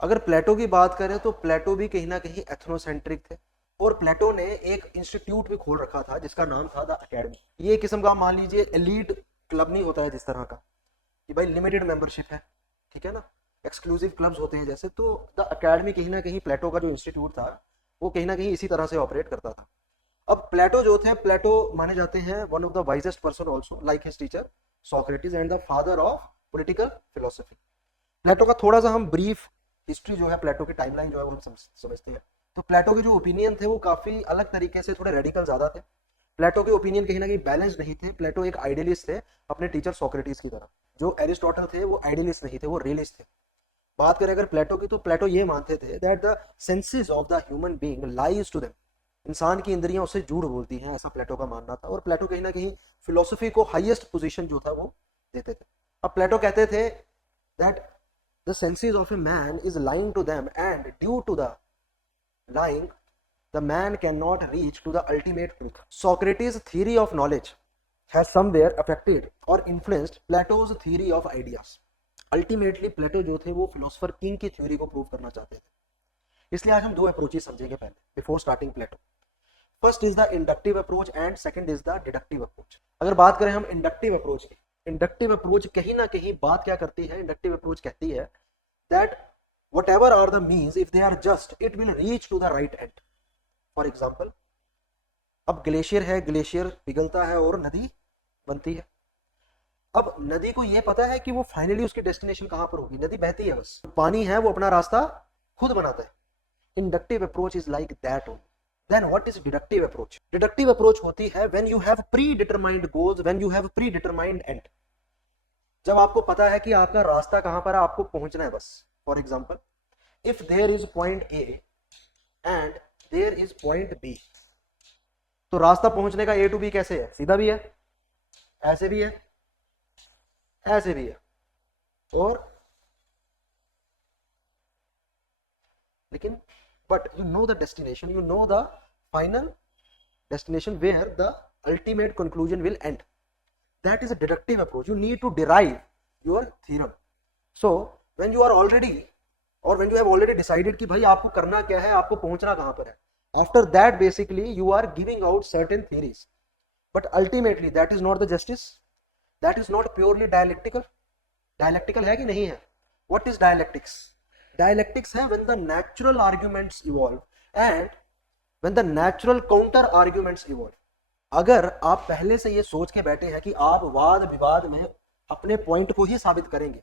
अगर प्लेटो की बात करें तो प्लेटो भी कहीं ना कहीं एथनोसेंट्रिक थे, और प्लेटो ने एक इंस्टीट्यूट भी खोल रखा था जिसका नाम था द अकेडमी। ये किस्म का मान लीजिए एलीट क्लब नहीं होता है जिस तरह का कि भाई लिमिटेड मेंबरशिप है, ठीक है ना, एक्सक्लूसिव क्लब्स होते हैं जैसे, तो द अकेडमी कहीं ना कहीं प्लेटो का जो इंस्टीट्यूट था वो कहीं ना कहीं इसी तरह से ऑपरेट करता था। अब प्लेटो जो थे, प्लेटो माने जाते हैं one of the wisest person also like his teacher Socrates and the father of political philosophy. Plato का थोड़ा सा हम ब्रीफ हिस्ट्री जो है, प्लेटो की टाइमलाइन जो है वो हम समझते हैं। तो प्लेटो के जो ओपिनियन थे वो काफी अलग तरीके से, थोड़े रेडिकल ज्यादा थे। प्लेटो के ओपिनियन कहीं ना कहीं बैलेंस नहीं थे। प्लेटो एक आइडियलिस्ट थे अपने टीचर सोक्रेटिस की तरह। जो एरिस्टोटल थे वो आइडियलिस्ट नहीं थे, वो रियलिस्ट थे। बात करें अगर प्लेटो की, तो प्लेटो ये मानते थे that the senses of the human being lies to them, इंसान की इंद्रियां उससे झूठ बोलती हैं, ऐसा प्लेटो का मानना था। और प्लेटो कहीं ना कहीं फिलोसफी को हाईएस्ट पोजीशन जो था वो देते थे। अब प्लेटो कहते थे that the senses of a man is lying to them, and due to the lying the man cannot reach to the ultimate truth. Socrates' theory of knowledge has somewhere affected or influenced Plato's theory of ideas. Ultimately Plato जो थे वो philosopher king की theory को prove करना चाहते थे। इसलिए आज हम दो अप्रोचेस समझेंगे पहले before starting Plato. First is the inductive approach and second is the deductive approach. अगर बात करें हम इंडक्टिव अप्रोच की, इंडक्टिव अप्रोच कहीं ना कहीं बात क्या करती है, इंडक्टिव अप्रोच कहती है that whatever are the means, if they are just, it will reach to the right end. For example, अब ग्लेशियर है, ग्लेशियर पिघलता है और नदी बनती है। अब नदी को यह पता है कि वो फाइनली उसकी डेस्टिनेशन कहां पर होगी, नदी बहती है, बस पानी है वो अपना रास्ता खुद बनाता है। Inductive approach is like that only. Then what is deductive approach? Deductive approach होती है when you have predetermined goals, when you have predetermined end. जब आपको पता है कि आपका रास्ता कहां पर है, आपको पहुंचना है बस। For example, if there is point A and there is point B, तो रास्ता पहुंचने का ए टू बी कैसे है? सीधा भी है, ऐसे भी है, ऐसे भी है, और लेकिन but you know the destination, you know the final destination where the ultimate conclusion will end. That is a deductive approach. You need to derive your theorem. So when you are already, or when you have already decided कि भाई आपको करना क्या है, आपको पहुंचना कहां पर है, after that basically you are giving out certain theories, but ultimately that is not the justice, that is not purely dialectical. Dialectical है कि नहीं है? What is dialectics? Dialectics है when the natural arguments evolve and when the natural counter arguments evolve. अगर आप पहले से ये सोच के बैठे हैं कि आप वाद विवाद में अपने पॉइंट को ही साबित करेंगे,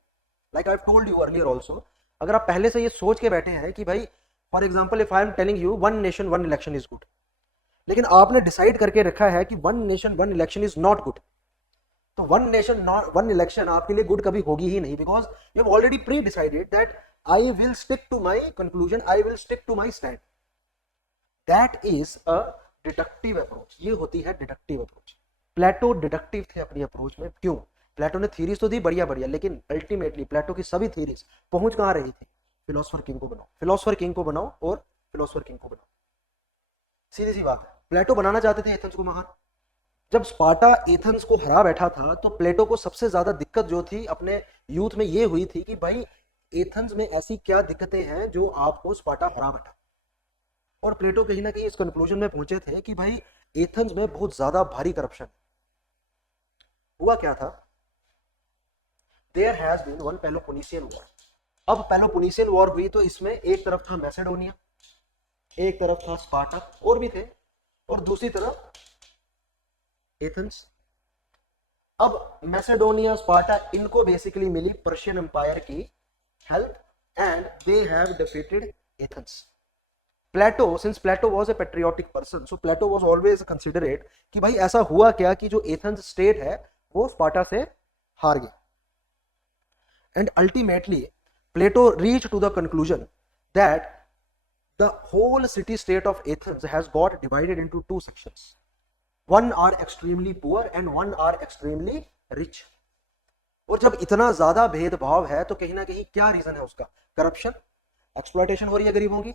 like I have told you earlier also, अगर आप पहले से ये सोच के बैठे हैं कि भाई for example if I am telling you one nation one election is good, लेकिन आपने डिसाइड करके रखा है कि one nation one election is not good, तो वन नेशन वन इलेक्शन आपके लिए गुड कभी होगी ही नहीं, because you have already predecided that I will stick to my conclusion, I will stick to my stand. That is a deductive approach. ये होती है डिडक्टिव अप्रोच। प्लेटो deductive थे अपनी अप्रोच में। क्यों? प्लेटो ने थीरीज तो दी बढ़िया बढ़िया, लेकिन अल्टीमेटली प्लेटो की सभी थीरीज पहुंच कहां रही थी? फिलोसफर किंग को बनाओ, फिलोसफर किंग को बनाओ और फिलोसफर किंग को बनाओ। सीधी सी बात है। प्लेटो बनाना चाहते थे एथेंस को महान। जब स्पार्टा एथेंस को हरा बैठा था तो प्लेटो को सबसे ज्यादा दिक्कत जो थी अपने यूथ में ये हुई थी कि भाई एथेंस में ऐसी क्या दिक्कतें हैं जो आपको स्पार्टा हरा बैठा। और प्लेटो कहीं ना कहीं इस कंक्लूजन में पहुंचे थे कि भाई एथेंस में बहुत ज्यादा भारी करप्शन। हुआ क्या था? There has been one Peloponnesian war. अब पेलोपोनेशियन वॉर हुई तो इसमें एक तरफ था मैसेडोनिया, एक तरफ था स्पार्टा, और भी थे, और दूसरी तरफ एथेंस। अब मैसेडोनिया स्पार्टा इनको बेसिकली मिली पर्शियन एम्पायर की help and they have defeated Athens. Plato, since Plato was a patriotic person, so Plato was always considered कि भाई ऐसा हुआ क्या कि जो एथेंस स्टेट है वो स्पार्टा से हार गया। And ultimately Plato reach to the conclusion that the whole city state of Athens has got divided into two sections. One are extremely poor and one are extremely rich. और जब इतना ज्यादा भेदभाव है तो कहीं ना कहीं क्या रीजन है उसका? करप्शन, एक्सप्लॉयटेशन हो रही है गरीबों की।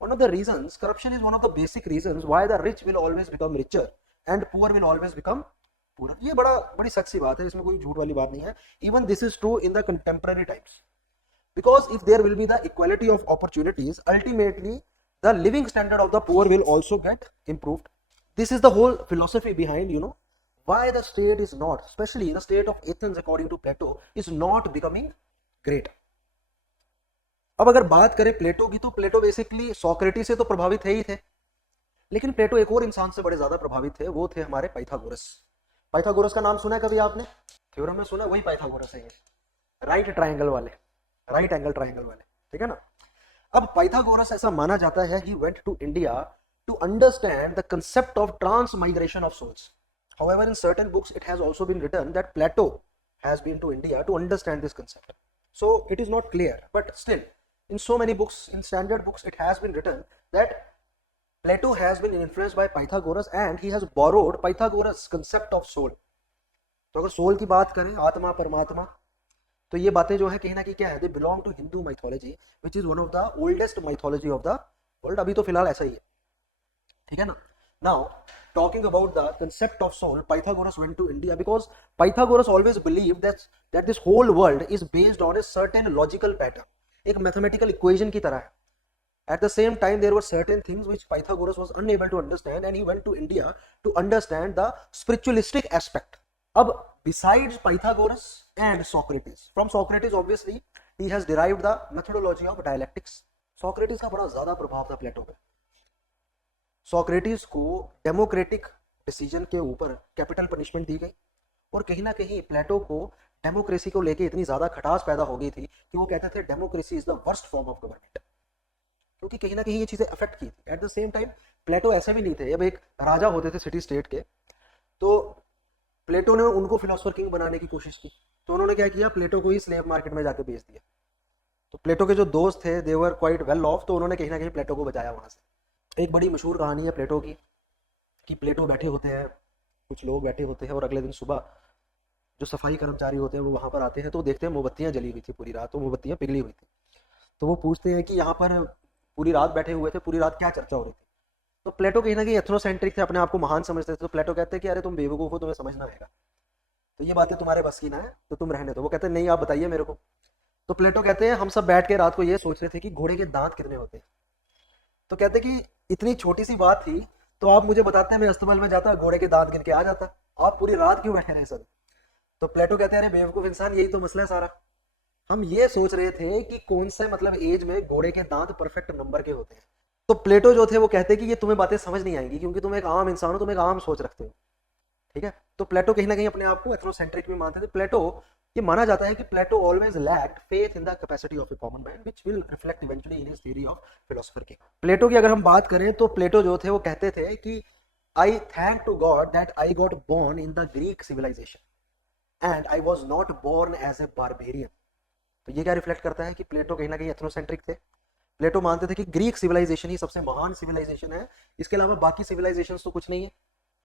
One of the reasons, corruption is one of the basic reasons why the rich will always become richer and poor will always become poorer. ये बड़ी सच्ची बात है, इसमें कोई झूठ वाली बात नहीं है। Even this is true in the contemporary times. because if there will be the equality of opportunities, ultimately the living standard of the poor will also get improved. This is the whole philosophy behind, why the state is not, especially the state of Athens according to Plato, is not becoming great. अब अगर बात करें प्लेटो की, तो प्लेटो basically Socrates से तो प्रभावित है ही थे, लेकिन प्लेटो एक और इंसान से बड़े ज्यादा प्रभावित थे, वो थे हमारे पाइथागोरस। पाइथागोरस का नाम सुना है कभी आपने? थ्योरम में सुना, वही पाइथागोरस है, राइट ट्रायंगल वाले, राइट एंगल ट्रायंगल वाले, ठीक है ना। अब पाइथागोरस ऐसा माना जाता है ही went to India to understand the concept of transmigration of souls. However, in certain books it has also been written that Plato has been to India to understand this concept. So it is not clear, but still in so many books, in standard books, it has been written that Plato has been influenced by Pythagoras and he has borrowed Pythagoras concept of soul. तो अगर soul की बात करें, आत्मा परमात्मा, तो ये बातें जो है कहीं ना कहीं क्या है, they belong to Hindu mythology which is one of the oldest mythology of the world. अभी तो फिलहाल ऐसा ही है, ठीक है ना। Now, talking about the concept of soul, Pythagoras went to India because Pythagoras always believed that this whole world is based on a certain logical pattern, एक mathematical equation की तरह है। At the same time, there were certain things which Pythagoras was unable to understand, and he went to India to understand the spiritualistic aspect. अब besides Pythagoras and Socrates, from Socrates obviously he has derived the methodology of dialectics. Socrates का बड़ा ज्यादा प्रभाव था प्लेटो पे। Socrates को democratic decision के ऊपर कैपिटल पनिशमेंट दी गई, और कहीं ना कहीं प्लेटो को डेमोक्रेसी को लेके इतनी ज्यादा खटास पैदा हो गई थी कि वो कहते थे democracy is the worst form of government, क्योंकि कहीं ना कहीं ये चीजें अफेक्ट की थी। एट द सेम टाइम प्लेटो ऐसे भी नहीं थे, अब एक राजा होते थे सिटी स्टेट के, तो प्लेटो ने उनको फिलोसफर किंग बनाने की कोशिश की, तो उन्होंने क्या किया, प्लेटो को ही स्लेव मार्केट में जाके बेच दिया। तो प्लेटो के जो दोस्त थे दे वर क्वाइट वेल ऑफ, तो उन्होंने कहीं ना कहीं प्लेटो को बचाया वहां से। एक बड़ी मशहूर कहानी है प्लेटो की कि प्लेटो बैठे होते हैं, कुछ लोग बैठे होते हैं, और अगले दिन सुबह जो सफाई कर्मचारी होते हैं वो वहाँ पर आते हैं, तो देखते हैं मोमबत्तियाँ जली हुई थी पूरी रात, तो मोमबत्तियाँ पिघली हुई थी। तो वो पूछते हैं कि यहाँ पर पूरी रात बैठे हुए थे, पूरी रात क्या चर्चा हो रही थी? तो प्लेटो कहीं ना कहीं एथनोसेंट्रिक थे, अपने आप को महान समझते थे, तो प्लेटो कहते हैं कि अरे तुम बेवकूफ़ हो, तुम्हें समझना आएगा, तो ये बातें तुम्हारे बस की ना है, तो तुम रहने दो। वो कहते हैं नहीं, आप बताइए मेरे को। तो प्लेटो कहते हैं हम सब बैठ के रात को ये सोच रहे थे कि घोड़े के दांत कितने होते हैं। तो कहते कि इतनी छोटी सी बात थी, तो आप मुझे बताते हैं मैं अस्तबल में जाता, घोड़े के दांत गिन के आ जाता, आप पूरी रात क्यों बैठे रहे सब? तो प्लेटो कहते हैं अरे बेवकूफ इंसान, यही तो मसला है सारा, हम ये सोच रहे थे कि कौन से मतलब एज में घोड़े के दांत परफेक्ट नंबर के होते हैं। तो प्लेटो जो थे वो कहते कि ये तुम्हें बातें समझ नहीं आएंगी, क्योंकि तुम एक आम इंसान हो, तुम एक आम सोच रखते हो, ठीक है। तो प्लेटो कहीं ना कहीं अपने आप को एथनोसेंट्रिक भी मानते थे। प्लेटो, ये माना जाता है कि Plato always lacked faith in the capacity of a common man, which will reflect eventually in his theory of philosopher king. Plato की अगर हम बात करें तो प्लेटो जो थे वो कहते थे कि I thank to God that I got born in the Greek civilisation and I was not born as a barbarian. तो ये क्या रिफ्लेक्ट करता है कि प्लेटो कहीं ना कहीं एथनोसेंट्रिक थे। प्लेटो मानते थे कि ग्रीक सिविलाइजेशन ही सबसे महान सिविलाइजेशन है, इसके अलावा बाकी सिविलाइजेशन तो कुछ नहीं है।